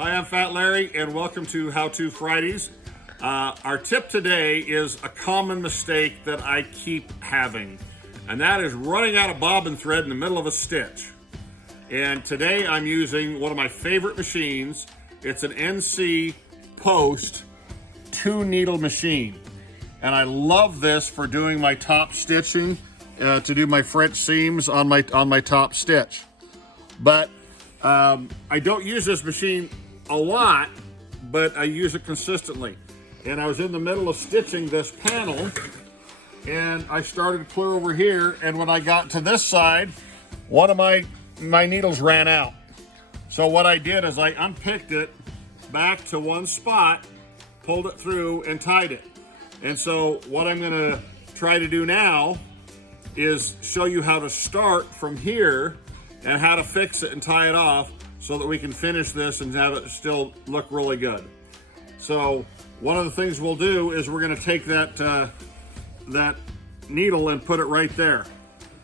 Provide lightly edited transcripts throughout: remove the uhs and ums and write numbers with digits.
Hi, I'm Fat Larry, and welcome to How To Fridays. Our tip today is a common mistake that I keep having, and that is running out of bobbin thread in the middle of a stitch. And today I'm using one of my favorite machines. It's an NC Post 2-needle machine, and I love this for doing my top stitching, to do my French seams on my top stitch. But I don't use this machine a lot, but I use it consistently. And I was in the middle of stitching this panel, and I started clear over here, and when I got to this side, one of my needles ran out. So what I did is I unpicked it back to one spot, pulled it through, and tied it. And so what I'm gonna try to do now is show you how to start from here and how to fix it and tie it off so that we can finish this and have it still look really good. So one of the things we'll do is we're gonna take that needle and put it right there.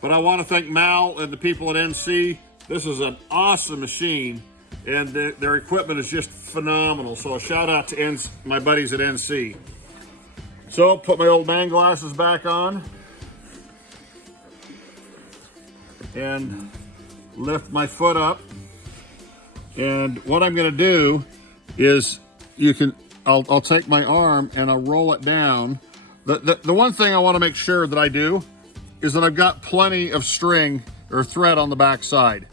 But I wanna thank Mal and the people at NC. This is an awesome machine, and their equipment is just phenomenal. So a shout out to my buddies at NC. So put my old man glasses back on and lift my foot up. And what I'm gonna do is I'll take my arm and I'll roll it down. The one thing I wanna make sure that I do is that I've got plenty of string or thread on the back side,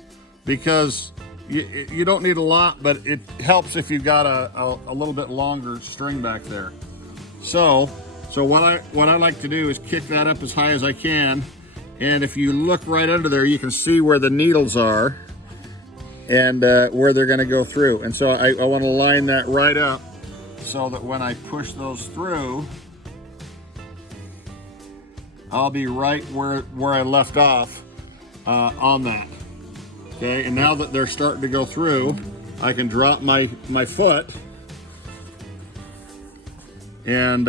because you don't need a lot, but it helps if you've got a little bit longer string back there. So what I like to do is kick that up as high as I can. And if you look right under there, you can see where the needles are and where they're gonna go through. And so I wanna line that right up so that when I push those through, I'll be right where I left off on that. Okay, and now that they're starting to go through, I can drop my foot and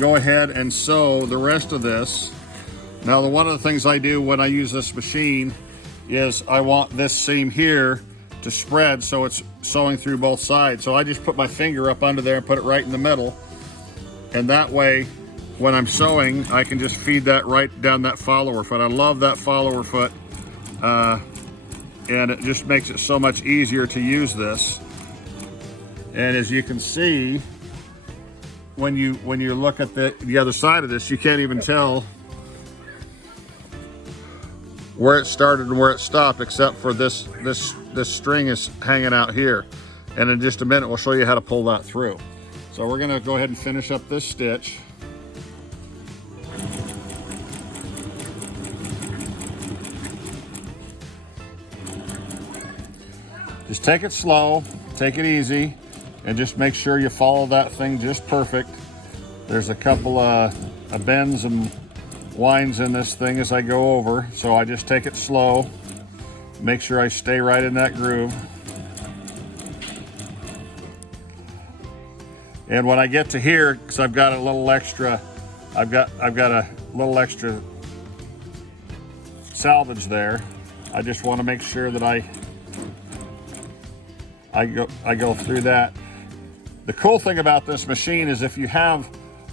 go ahead and sew the rest of this. Now, one of the things I do when I use this machine is I want this seam here to spread so it's sewing through both sides. So I just put my finger up under there and put it right in the middle. And that way, when I'm sewing, I can just feed that right down that follower foot. I love that follower foot. And it just makes it so much easier to use this. And as you can see, when you look at the other side of this, you can't even tell where it started and where it stopped, except for this string is hanging out here. And in just a minute, we'll show you how to pull that through. So we're gonna go ahead and finish up this stitch. Just take it slow, take it easy, and just make sure you follow that thing just perfect. There's a couple of bends and winds in this thing as I go over, so I just take it slow, make sure I stay right in that groove. And when I get to here, because I've got a little extra, I've got a little extra salvage there, I just want to make sure that I go through that. The cool thing about this machine is if you have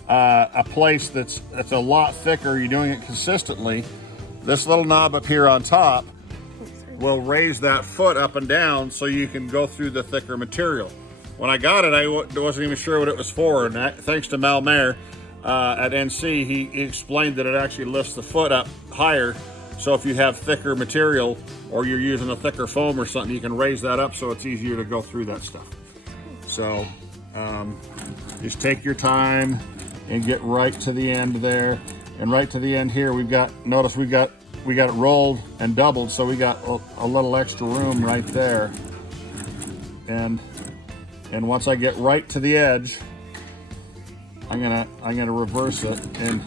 a place that's a lot thicker, you're doing it consistently, this little knob up here on top will raise that foot up and down so you can go through the thicker material. When I got it, I wasn't even sure what it was for, and thanks to Mal Mayer at NC, he explained that it actually lifts the foot up higher, so if you have thicker material or you're using a thicker foam or something, you can raise that up so it's easier to go through that stuff. So just take your time and get right to the end there. And right to the end here, notice we got it rolled and doubled, so we got a little extra room right there. And once I get right to the edge, I'm gonna reverse it and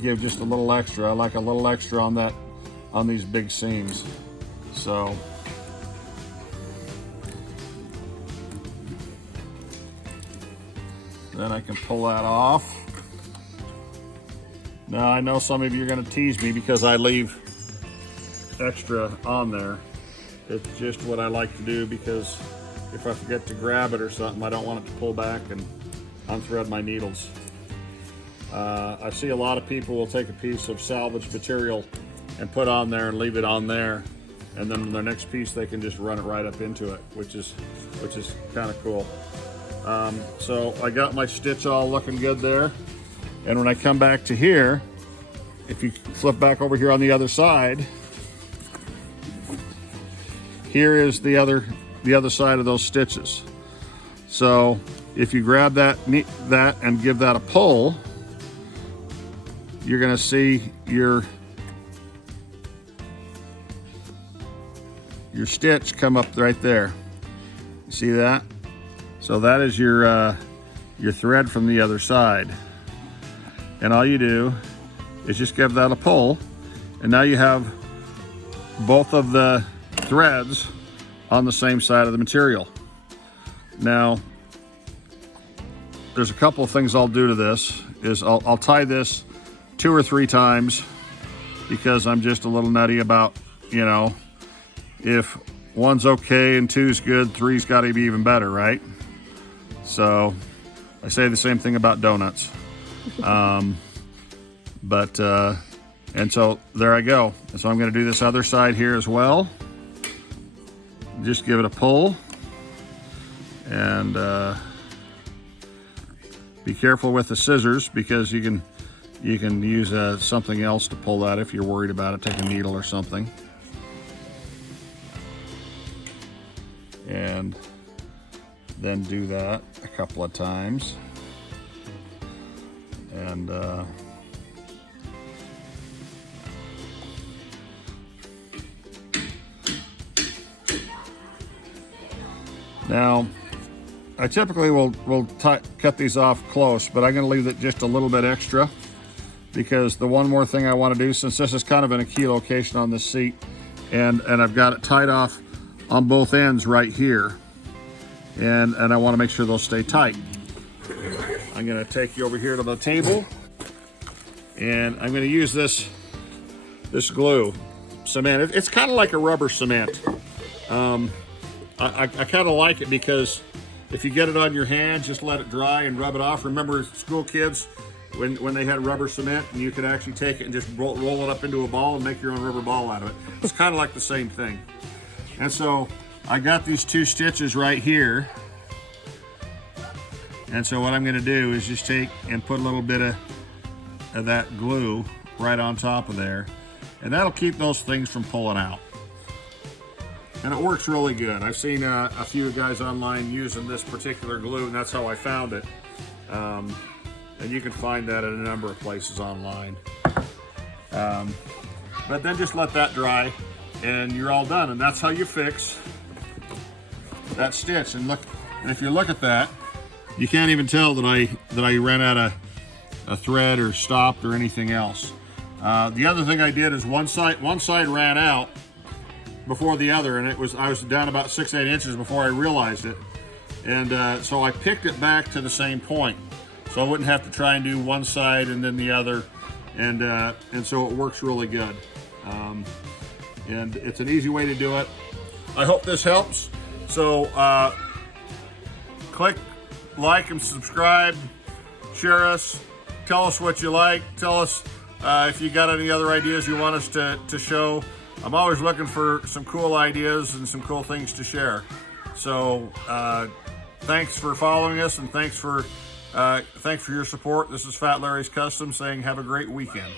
give just a little extra. I like a little extra on these big seams. So then I can pull that off. Now I know some of you are going to tease me because I leave extra on there, It's just what I like to do, because if I forget to grab it or something, I don't want it to pull back and unthread my needles. I see a lot of people will take a piece of salvage material and put on there and leave it on there, and then their next piece they can just run it right up into it, which is kind of cool. So I got my stitch all looking good there, and when I come back to here, if you flip back over here on the other side, here is the other side of those stitches. So if you grab that and give that a pull, you're going to see your stitch come up right there. You see that? So that is your thread from the other side. And all you do is just give that a pull, and now you have both of the threads on the same side of the material. Now, there's a couple of things I'll do to this. I'll tie this 2 or 3 times, because I'm just a little nutty about, you know, if 1's okay and 2's good, 3's got to be even better, right? So I say the same thing about donuts. And so there I go. And so I'm going to do this other side here as well. Just give it a pull, and be careful with the scissors, because you can use something else to pull that if you're worried about it. Take a needle or something. And then do that a couple of times. And now, I typically will cut these off close, but I'm going to leave it just a little bit extra, because the one more thing I want to do, since this is kind of in a key location on this seat, and I've got it tied off on both ends right here, and I want to make sure those stay tight. I'm going to take you over here to the table, and I'm going to use this glue cement. It's kind of like a rubber cement. I kind of like it, because if you get it on your hand, just let it dry and rub it off. Remember school kids, when they had rubber cement, and you could actually take it and just roll it up into a ball and make your own rubber ball out of it. It's kind of like the same thing. And so I got these 2 stitches right here. And so what I'm going to do is just take and put a little bit of that glue right on top of there. And that'll keep those things from pulling out. And it works really good. I've seen a few guys online using this particular glue, and that's how I found it. And you can find that at a number of places online. But then just let that dry, and you're all done. And that's how you fix that stitch. And look, and if you look at that, you can't even tell that I ran out of a thread or stopped or anything else. The other thing I did is one side ran out before the other, and I was down about 6-8 inches before I realized it, and so I picked it back to the same point, so I wouldn't have to try and do one side and then the other, and so it works really good, and it's an easy way to do it. I hope this helps. So click like and subscribe, share us, tell us what you like, tell us if you got any other ideas you want us to show. I'm always looking for some cool ideas and some cool things to share. So thanks for following us, and thanks for your support. This is Fat Larry's Custom saying have a great weekend.